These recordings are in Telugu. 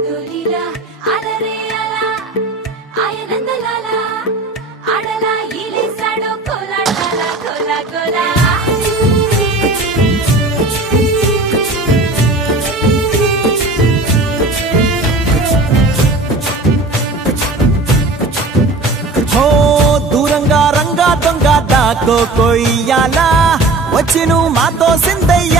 అడోలిలా అలరే దూరంగా రంగా దొంగ దాకో కొయ్యాలా వచ్చి నువ్వు మాతో సిందయ్య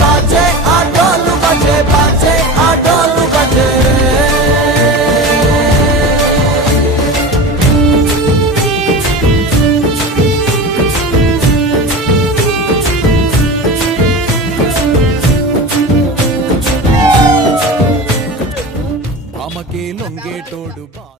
বাজে আর ডলু বাজে বাজে আর ডলু বাজে। আমাকে লঙ্গে টোড়